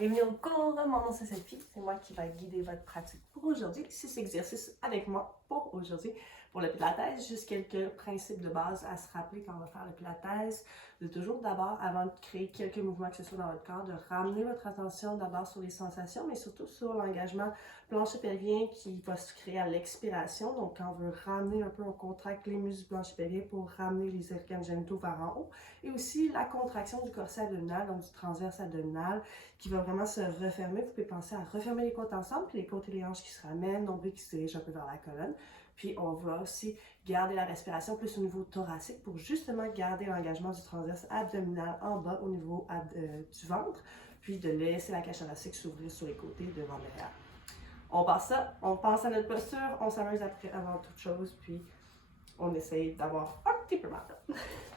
bienvenue au cours. Mon nom c'est Sophie, c'est moi qui vais guider votre pratique pour aujourd'hui. 6 exercices avec moi pour aujourd'hui. Pour le pilates, juste quelques principes de base à se rappeler quand on va faire le pilates. De toujours d'abord, avant de créer quelques mouvements que ce soit dans votre corps, de ramener votre attention d'abord sur les sensations, mais surtout sur l'engagement plancher-pelvien qui va se créer à l'expiration. Donc quand on veut ramener un peu, on contracte les muscles plancher-pelvien pour ramener les organes génitaux vers en haut. Et aussi la contraction du corset abdominal, donc du transverse abdominal, qui va vraiment se refermer. Vous pouvez penser à refermer les côtes ensemble, puis les côtes et les hanches qui se ramènent, nombril qui se dirige un peu vers la colonne. Puis on va aussi garder la respiration plus au niveau thoracique pour justement garder l'engagement du transverse abdominal en bas au niveau du ventre, puis de laisser la cage thoracique s'ouvrir sur les côtés devant derrière. On passe ça, on pense à notre posture, on s'amuse après avant toute chose, puis on essaye d'avoir un petit peu mal.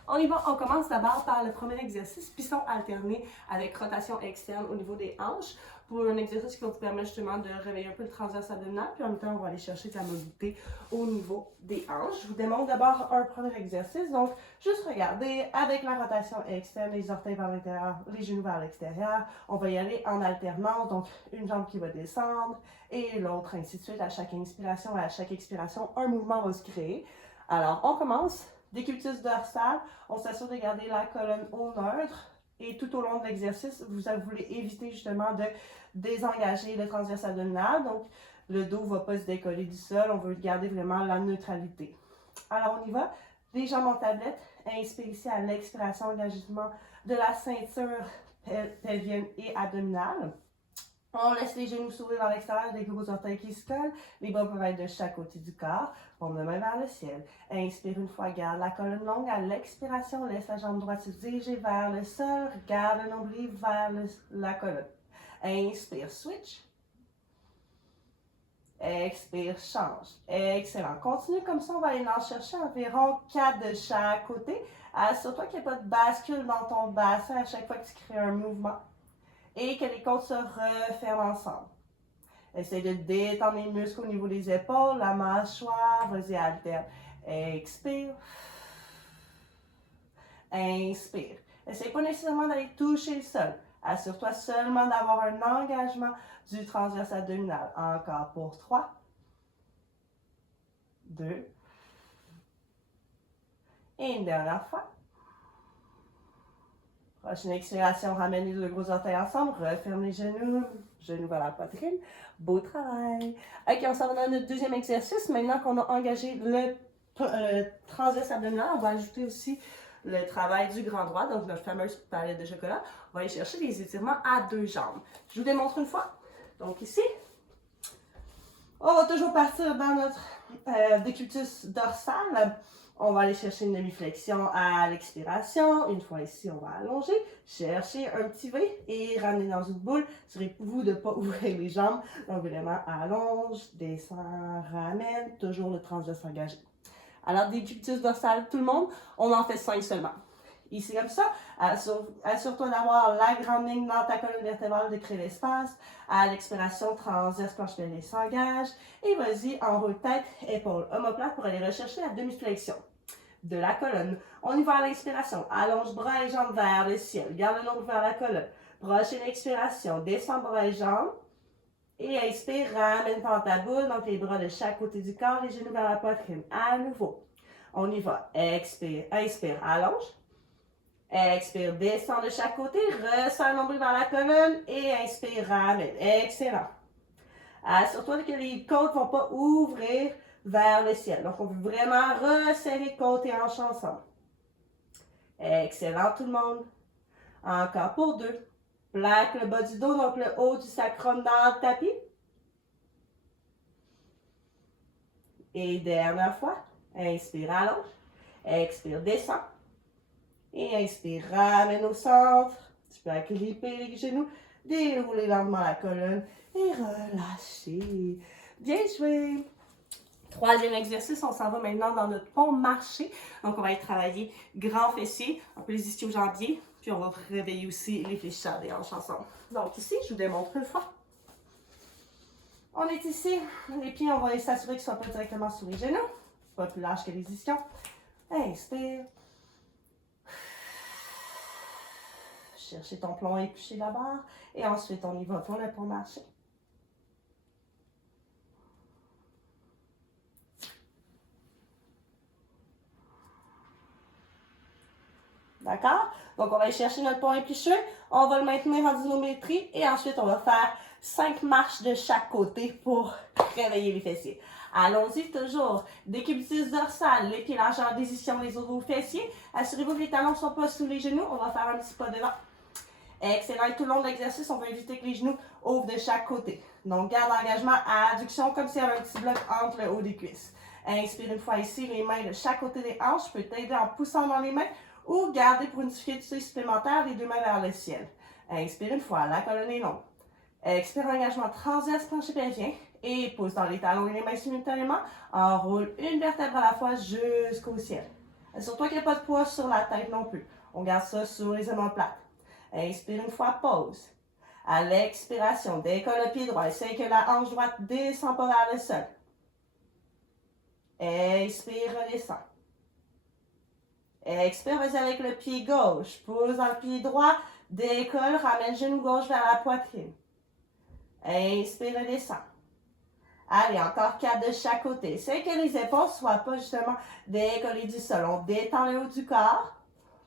On y va, on commence d'abord par le premier exercice, piston alterné avec rotation externe au niveau des hanches, pour un exercice qui va vous permettre justement de réveiller un peu le transverse abdominal, puis en même temps on va aller chercher de la mobilité au niveau des hanches. Je vous démontre d'abord un premier exercice, donc juste regardez avec la rotation externe, les orteils vers l'intérieur, les genoux vers l'extérieur. On va y aller en alternance, donc une jambe qui va descendre et l'autre, ainsi de suite. À chaque inspiration et à chaque expiration, un mouvement va se créer. Alors on commence. Décubitus dorsal, on s'assure de garder la colonne au neutre et tout au long de l'exercice, vous voulez éviter justement de désengager le transverse abdominal. Donc, le dos ne va pas se décoller du sol, on veut garder vraiment la neutralité. Alors, on y va. Les jambes en tablette, inspire ici à l'expiration, engagement de la ceinture pelvienne et abdominale. On laisse les genoux s'ouvrir vers l'extérieur, des gros orteils qui se collent. Les bras peuvent être de chaque côté du corps. On met main vers le ciel. Inspire une fois, garde la colonne longue. À l'expiration, laisse la jambe droite se diriger vers le sol. Garde le nombril vers la colonne. Inspire, switch. Expire, change. Excellent. Continue comme ça, on va aller en chercher environ 4 de chaque côté. Assure-toi qu'il n'y a pas de bascule dans ton bassin à chaque fois que tu crées un mouvement. Et que les côtes se referment ensemble. Essaye de détendre les muscles au niveau des épaules, la mâchoire, vas-y, alterne. Expire. Inspire. Essaye pas nécessairement d'aller toucher le sol. Assure-toi seulement d'avoir un engagement du transverse abdominal. Encore pour 3, 2, et une dernière fois. Prochaine expiration, ramène les deux gros orteils ensemble, referme les genoux, genoux vers la poitrine. Beau travail. Ok, on s'en va dans notre deuxième exercice. Maintenant qu'on a engagé le transverse abdominal, on va ajouter aussi le travail du grand droit, donc notre fameuse palette de chocolat. On va aller chercher les étirements à deux jambes. Je vous démontre une fois. Donc ici, on va toujours partir dans notre décubitus dorsal. On va aller chercher une demi-flexion à l'expiration. Une fois ici, on va allonger, chercher un petit V et ramener dans une boule. Assurez-vous de ne pas ouvrir les jambes. Donc vraiment, allonge, descend, ramène, toujours le transverse engagé. Alors, décubitus dorsal, tout le monde, on en fait 5 seulement. Ici, comme ça, assure-toi d'avoir la grande ligne dans ta colonne vertébrale, de créer l'espace. À l'expiration, transverse planche pelvien s'engage. Et vas-y, en haut de tête, épaule, omoplate pour aller rechercher la demi-flexion de la colonne. On y va à l'inspiration. Allonge bras et jambes vers le ciel. Garde le nombre vers la colonne. Prochaine expiration, descends bras et jambes. Et inspire, ramène dans ta boule, donc les bras de chaque côté du corps, les genoux vers la poitrine. À nouveau, on y va. Expire, inspire, allonge. Expire, descend de chaque côté, ressens le nombril vers la colonne et inspire, ramène. Excellent. Assure-toi que les côtes ne vont pas ouvrir vers le ciel. Donc, on veut vraiment resserrer côtes et hanches ensemble. Excellent tout le monde. Encore pour 2. Plaque le bas du dos, donc le haut du sacrum dans le tapis. Et dernière fois. Inspire, allonge. Expire, descend. Et inspire, ramène au centre. Tu peux équilibrer les genoux, dérouler lentement la colonne et relâcher. Bien joué! Troisième exercice, on s'en va maintenant dans notre pont marché. Donc, on va aller travailler grand fessier, un peu les ischio-jambiers, puis on va réveiller aussi les fléchisseurs des hanches ensemble. Donc ici, je vous démontre une fois. On est ici, les pieds, on va s'assurer qu'ils ne soient pas directement sur les genoux, pas plus large que les ischions. Inspire. chercher ton plomb épluché d'abord. Et ensuite, on y va pour le pont marché. D'accord? Donc, on va aller chercher notre pont épluché. On va le maintenir en dynométrie. Et ensuite, on va faire 5 marches de chaque côté pour réveiller les fessiers. Allons-y toujours. Décubitus dorsal, les pieds largeur des ischions les os vos fessiers. Assurez-vous que les talons ne sont pas sous les genoux. On va faire un petit pas devant. Excellent. Et tout le long de l'exercice, on va éviter que les genoux ouvrent de chaque côté. Donc, garde l'engagement à adduction comme s'il y avait un petit bloc entre le haut des cuisses. Inspire une fois ici, les mains de chaque côté des hanches. Je peux t'aider en poussant dans les mains ou garder pour une difficulté supplémentaire les deux mains vers le ciel. Inspire une fois, la colonne est longue. Expire l'engagement transverse, plancher pelvien. Et pousse dans les talons et les mains simultanément. Enroule une vertèbre à la fois jusqu'au ciel. Assure-toi qu'il n'y a pas de poids sur la tête non plus. On garde ça sur les omoplates. Inspire une fois, pause. À l'expiration, décolle le pied droit. Essaye que la hanche droite ne descend pas vers le sol. Expire, redescend. Expire, vas-y avec le pied gauche. Pousse dans le pied droit. Décolle, ramène le genou gauche vers la poitrine. Inspire, redescend. Allez, encore 4 de chaque côté. Essaye que les épaules ne soient pas justement décollées du sol. On détend le haut du corps.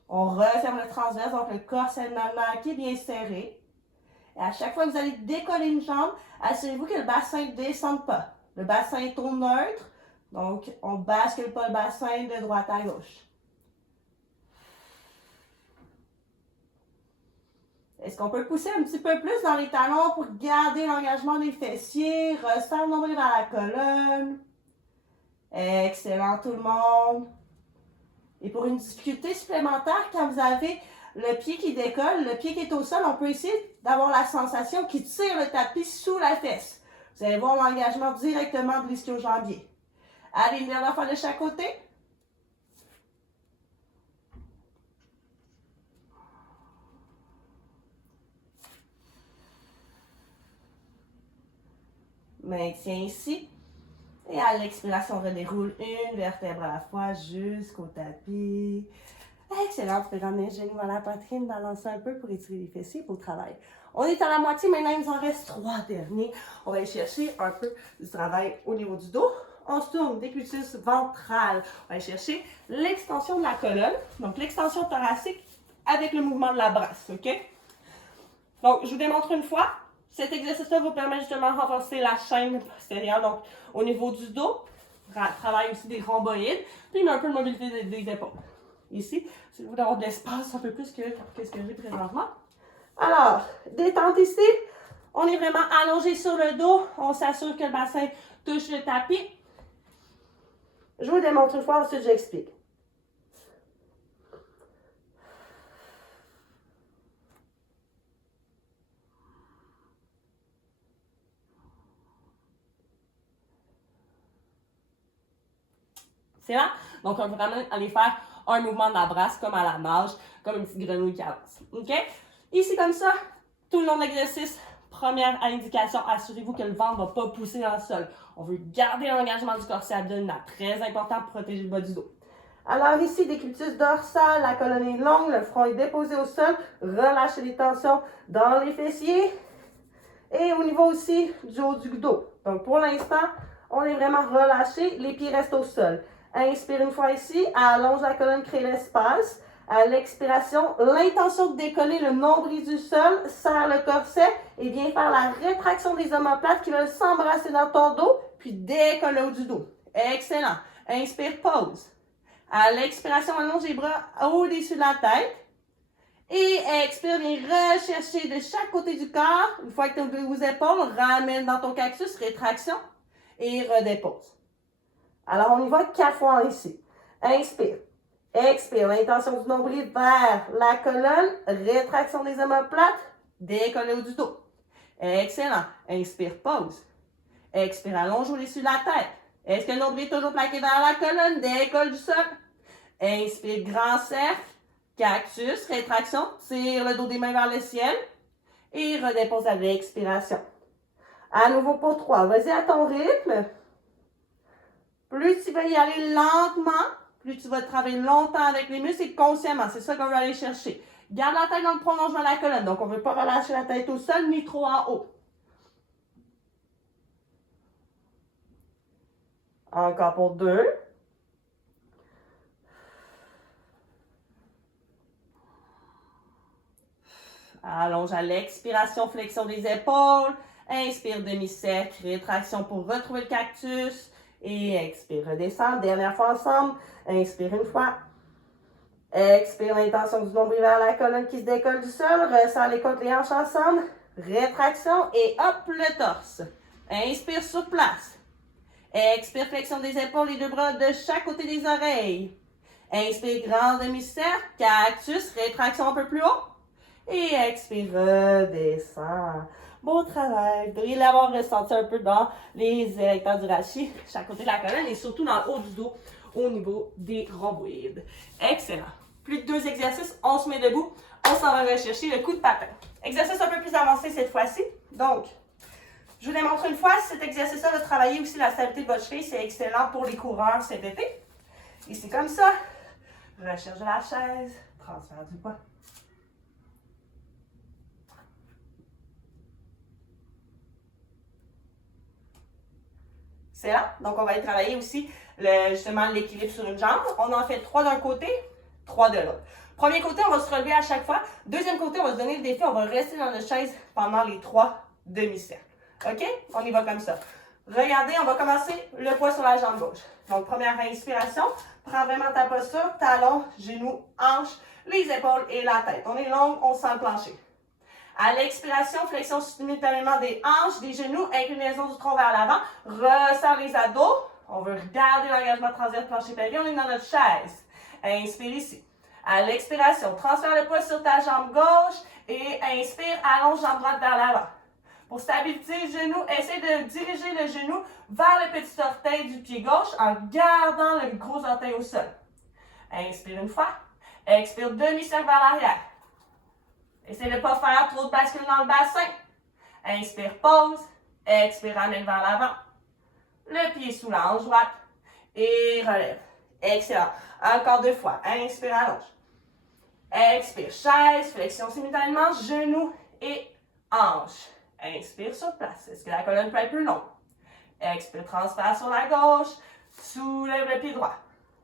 On referme le transverse, donc le corset qui est bien serré. Et à chaque fois que vous allez décoller une jambe, assurez-vous que le bassin ne descende pas. Le bassin est au neutre, donc on ne bascule pas le bassin de droite à gauche. Est-ce qu'on peut pousser un petit peu plus dans les talons pour garder l'engagement des fessiers? Resserre le nombril vers la colonne. Excellent tout le monde. Et pour une difficulté supplémentaire, quand vous avez le pied qui décolle, le pied qui est au sol, on peut essayer d'avoir la sensation qui tire le tapis sous la fesse. Vous allez voir l'engagement directement de l'ischio-jambier. Allez, une dernière fois de chaque côté. Maintiens ici. Et à l'expiration, on redéroule une vertèbre à la fois jusqu'au tapis. Excellent, vous pouvez ramener le genou à la poitrine, balancer un peu pour étirer les fessiers pour le travail. On est à la moitié, maintenant il nous en reste 3 derniers. On va aller chercher un peu du travail au niveau du dos. On se tourne, décubitus ventral. On va aller chercher l'extension de la colonne, donc l'extension thoracique avec le mouvement de la brasse, ok? Donc, je vous démontre une fois. Cet exercice-là vous permet justement de renforcer la chaîne postérieure, donc au niveau du dos. Travaille aussi des rhomboïdes, puis un peu de mobilité des épaules. Ici, si vous voulez avoir de l'espace un peu plus que ce que j'ai présentement. Alors, détente ici. On est vraiment allongé sur le dos. On s'assure que le bassin touche le tapis. Je vous démontre une fois, ensuite j'explique. C'est là? Donc, on va vraiment aller faire un mouvement de la brasse comme à la nage, comme une petite grenouille qui avance. OK? Ici, comme ça, tout le long de l'exercice, première indication, assurez-vous que le ventre ne va pas pousser dans le sol. On veut garder l'engagement du corset abdominal. Très important pour protéger le bas du dos. Alors ici, décubitus dorsal, la colonne est longue, le front est déposé au sol. Relâchez les tensions dans les fessiers. Et au niveau aussi du haut du dos. Donc pour l'instant, on est vraiment relâché. Les pieds restent au sol. Inspire une fois ici, allonge la colonne, crée l'espace. À l'expiration, l'intention de décoller le nombril du sol, serre le corset et viens faire la rétraction des omoplates qui veulent s'embrasser dans ton dos, puis décolle le haut du dos. Excellent. Inspire, pause. À l'expiration, allonge les bras au-dessus de la tête. Et expire, viens rechercher de chaque côté du corps. Une fois que tu as vos épaules, ramène dans ton cactus, rétraction et redépose. Alors, on y va 4 fois ici. Inspire. Expire. L'intention du nombril vers la colonne. Rétraction des omoplates. Décolle le haut du dos. Excellent. Inspire, pause. Expire, allonge au-dessus de la tête. Est-ce que le nombril est toujours plaqué vers la colonne? Décolle du sol. Inspire, grand cercle. Cactus, rétraction. Tire le dos des mains vers le ciel. Et redépose à l'expiration. À nouveau pour 3. Vas-y à ton rythme. Plus tu vas y aller lentement, plus tu vas travailler longtemps avec les muscles et consciemment. C'est ça qu'on va aller chercher. Garde la tête dans le prolongement de la colonne. Donc, on ne veut pas relâcher la tête au sol ni trop en haut. Encore pour 2. Allonge à l'expiration, flexion des épaules. Inspire, demi-cercle, rétraction pour retrouver le cactus. Et expire, redescend. Dernière fois ensemble. Inspire une fois. Expire l'intention du nombril vers la colonne qui se décolle du sol. Ressens les côtes, les hanches ensemble. Rétraction et hop, le torse. Inspire sur place. Expire, flexion des épaules, les deux bras de chaque côté des oreilles. Inspire, grand demi-cercle, cactus, rétraction un peu plus haut. Et expire, redescend. Beau travail. Vous devriez l'avoir ressenti un peu dans les érecteurs du rachis, chaque côté de la colonne et surtout dans le haut du dos au niveau des rhomboïdes. Excellent. Plus de 2 exercices, on se met debout. On s'en va rechercher le coup de patin. Exercice un peu plus avancé cette fois-ci. Donc, je vous démontre une fois, cet exercice-là va travailler aussi la stabilité de votre cheville. C'est excellent pour les coureurs cet été. Et c'est comme ça. Recherche de la chaise, transfert du poids. C'est là. Donc, on va aller travailler aussi justement l'équilibre sur une jambe. On en fait 3 d'un côté, 3 de l'autre. Premier côté, on va se relever à chaque fois. Deuxième côté, on va se donner le défi. On va rester dans notre chaise pendant les 3 demi-cercles. OK? On y va comme ça. Regardez, on va commencer le poids sur la jambe gauche. Donc, première inspiration. Prends vraiment ta posture. Talons, genoux, hanches, les épaules et la tête. On est long, on sent le plancher. À l'expiration, flexion simultanément des hanches, des genoux, inclinaison du tronc vers l'avant. Resserre les abdos. On veut regarder l'engagement transverse plancher-pelvien. On est dans notre chaise. Inspire ici. À l'expiration, transfère le poids sur ta jambe gauche et inspire, allonge jambe droite vers l'avant. Pour stabiliser le genou, essaie de diriger le genou vers le petit orteil du pied gauche en gardant le gros orteil au sol. Inspire une fois. Expire, demi-cercle vers l'arrière. Essaye de ne pas faire trop de bascule dans le bassin. Inspire, pause. Expire, ramène vers l'avant. Le pied sous la hanche droite. Et relève. Excellent. Encore 2 fois. Inspire, allonge. Expire, chaise, flexion simultanément, genoux et hanche. Inspire sur place. Est-ce que la colonne peut être plus longue? Expire, transfert sur la gauche. Soulève le pied droit.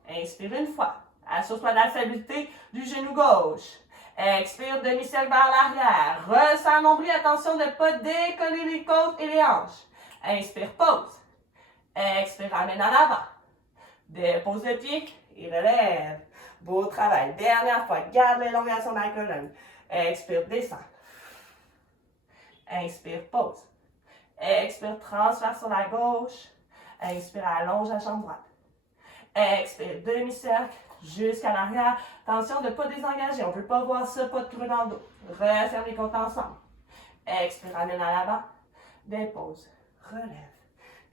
Inspire une fois. Assure-toi de la stabilité du genou gauche. Expire, demi-cercle vers l'arrière. Ressens le nombril, attention de ne pas décoller les côtes et les hanches. Inspire, pause. Expire, ramène en avant. Dépose le pied et relève. Beau travail. Dernière fois, garde l'élongation de la colonne. Expire, descend. Inspire, pause. Expire, transfert sur la gauche. Inspire, allonge la jambe droite. Expire, demi-cercle jusqu'à l'arrière. Attention de ne pas désengager. On ne veut pas voir ça, pas de creux dans le dos. Referme les côtes ensemble. Expire, ramène à l'avant. Dépose. Relève.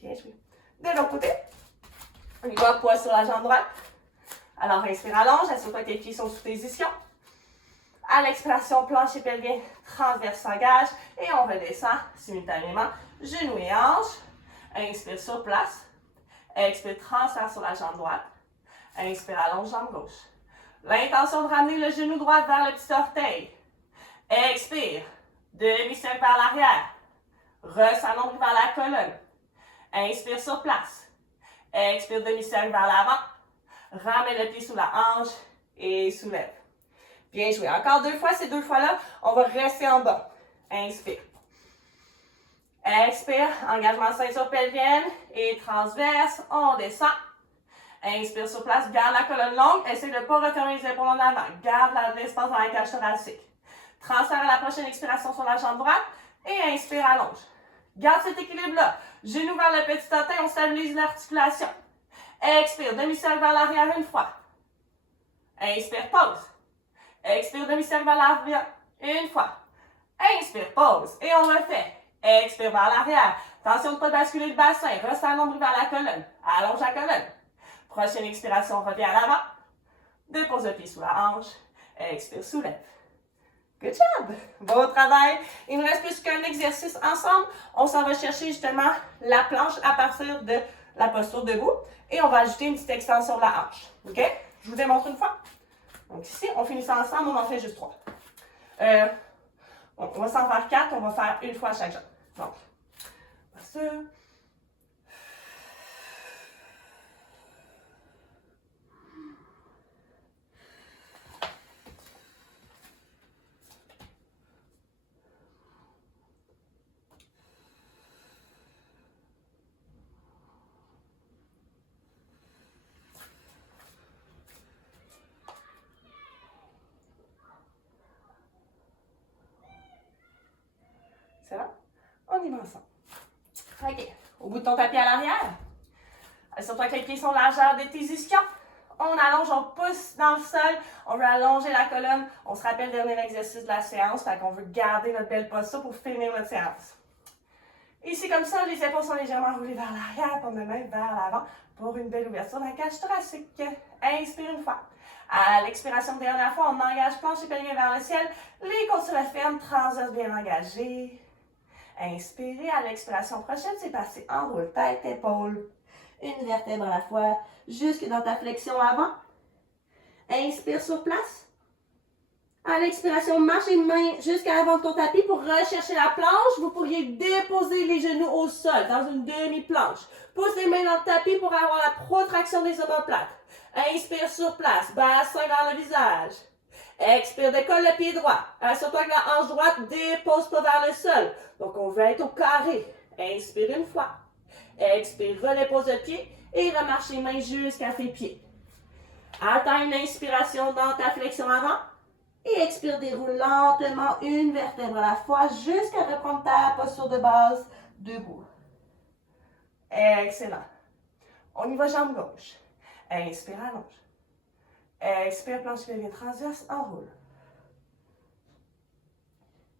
Bien joué. De l'autre côté. On y va, poids sur la jambe droite. Alors, inspire, allonge. Assure-toi que tes pieds sont sous tes ischions. À l'expiration, plancher pelvien transverse s'engage. Et on redescend simultanément. Genoux et hanches. Inspire sur place. Expire, transfert sur la jambe droite. Inspire, allonge, jambe gauche. L'intention de ramener le genou droit vers le petit orteil. Expire. Demi-cercle vers l'arrière. Ressens l'ombre vers la colonne. Inspire sur place. Expire, demi-cercle vers l'avant. Ramène le pied sous la hanche et soulève. Bien joué. Encore 2 fois. Ces 2 fois-là, on va rester en bas. Inspire. Expire. Engagement ceinture pelvienne et transverse. On descend. Inspire sur place. Garde la colonne longue. Essaye de ne pas refermer les épaules en avant. Garde l'espace dans la cage thoracique. Transfère à la prochaine expiration sur la jambe droite. Et inspire, allonge. Garde cet équilibre-là. Genou vers le petit orteil. On stabilise l'articulation. Expire. Demi-cercle vers l'arrière une fois. Inspire, pause. Expire, demi-cercle vers l'arrière une fois. Inspire, pause. Et on refait. Expire vers l'arrière. Attention de ne pas basculer le bassin. Ressens l'ombre vers la colonne. Allonge la colonne. Prochaine expiration, on revient à l'avant. Dépose le pied sous la hanche. Expire, soulève. Good job! Beau travail. Il ne reste plus qu'un exercice ensemble. On s'en va chercher justement la planche à partir de la posture debout. Et on va ajouter une petite extension de la hanche. OK? Je vous démontre une fois. Donc ici, on finit ça ensemble, on en fait juste 3. On va s'en faire 4, on va faire une fois à chaque jambe. Donc, ça. C'est bon? On y va ensemble. OK. Au bout de ton tapis à l'arrière. Assure-toi que les pieds sont largeurs de tes ischions. On allonge, on pousse dans le sol. On veut allonger la colonne. On se rappelle le dernier exercice de la séance. Fait qu'on veut garder notre belle posture pour finir notre séance. Ici, comme ça, les épaules sont légèrement roulées vers l'arrière, paume de main vers l'avant pour une belle ouverture de la cage thoracique. Inspire une fois. À l'expiration, dernière fois, on engage planche et peigne vers le ciel. Les côtes sur la ferme, transverse bien engagée. Inspirez. À l'expiration prochaine, c'est passé en roule, tête, épaule. Une vertèbre à la fois, jusque dans ta flexion avant. Inspire sur place. À l'expiration, marche les mains jusqu'à l'avant de ton tapis pour rechercher la planche. Vous pourriez déposer les genoux au sol dans une demi-planche. Pousse les mains dans le tapis pour avoir la protraction des omoplates. Inspire sur place, bassin dans le visage. Expire, décolle le pied droit. Assure-toi que la hanche droite dépose pas vers le sol. Donc, on va être au carré. Inspire une fois. Expire, redépose le pied et remarche les mains jusqu'à tes pieds. Attends une inspiration dans ta flexion avant. Et expire, déroule lentement une vertèbre à la fois jusqu'à reprendre ta posture de base debout. Excellent. On y va jambe gauche. Inspire, allonge. Expire, planche pelvienne transverse, enroule.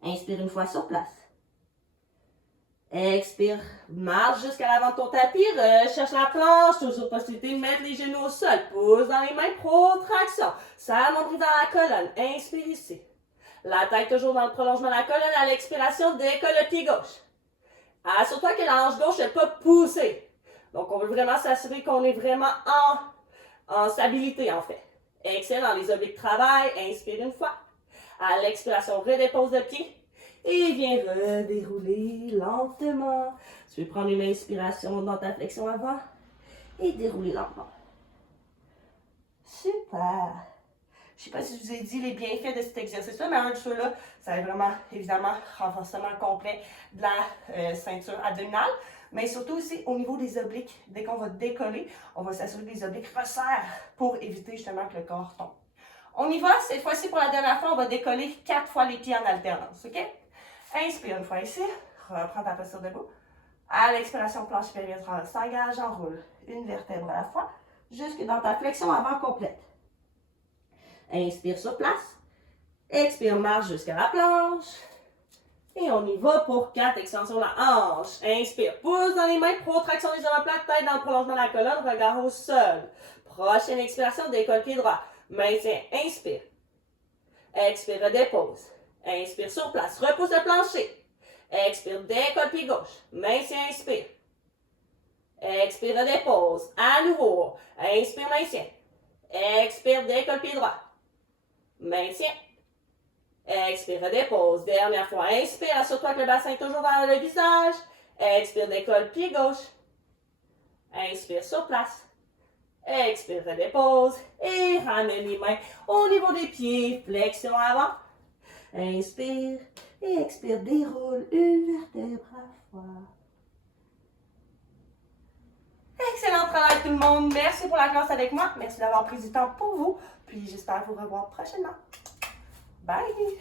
Inspire une fois sur place. Expire, marche jusqu'à l'avant de ton tapis, recherche la planche, toujours possibilité de mettre les genoux au sol, pousse dans les mains, protraction, serre nombril dans la colonne, inspire ici. La tête toujours dans le prolongement de la colonne, à l'expiration, décolle le pied gauche. Assure-toi que la hanche gauche n'est pas poussée. Donc, on veut vraiment s'assurer qu'on est vraiment en stabilité, en fait. Excellent, les obliques travaillent, inspire une fois. À l'expiration, redépose le pied. Et viens redérouler lentement. Tu veux prendre une inspiration dans ta flexion avant et dérouler lentement. Super. Je ne sais pas si je vous ai dit les bienfaits de cet exercice-là, mais un de ceux-là, ça va être vraiment, évidemment, renforcement complet de la ceinture abdominale, mais surtout aussi au niveau des obliques. Dès qu'on va décoller, on va s'assurer que les obliques resserrent pour éviter justement que le corps tombe. On y va, cette fois-ci pour la dernière fois, on va décoller 4 fois les pieds en alternance, ok? Inspire une fois ici, reprends ta posture debout. À l'expiration, planche pelvienne s'engage, enroule une vertèbre à la fois, jusque dans ta flexion avant complète. Inspire sur place. Expire, marche jusqu'à la planche. Et on y va pour 4 extensions de la hanche. Inspire, pousse dans les mains, protraction des omoplates, tête dans le prolongement de la colonne, regard au sol. Prochaine expiration, décolle pied droit. Maintien, inspire. Expire, redépose. Inspire sur place, repousse le plancher. Expire, décolle pied gauche. Maintien, inspire. Expire, redépose. À nouveau. Inspire, maintien. Expire, décolle pied droit. Maintien. Expire, redépose. Dernière fois. Inspire, assure-toi que le bassin est toujours vers le visage. Expire, décolle pied gauche. Inspire sur place. Expire, redépose. Et ramène les mains au niveau des pieds. Flexion avant. Inspire et expire, déroule une vertèbre à la fois. Excellent travail tout le monde. Merci pour la classe avec moi. Merci d'avoir pris du temps pour vous. Puis j'espère vous revoir prochainement. Bye!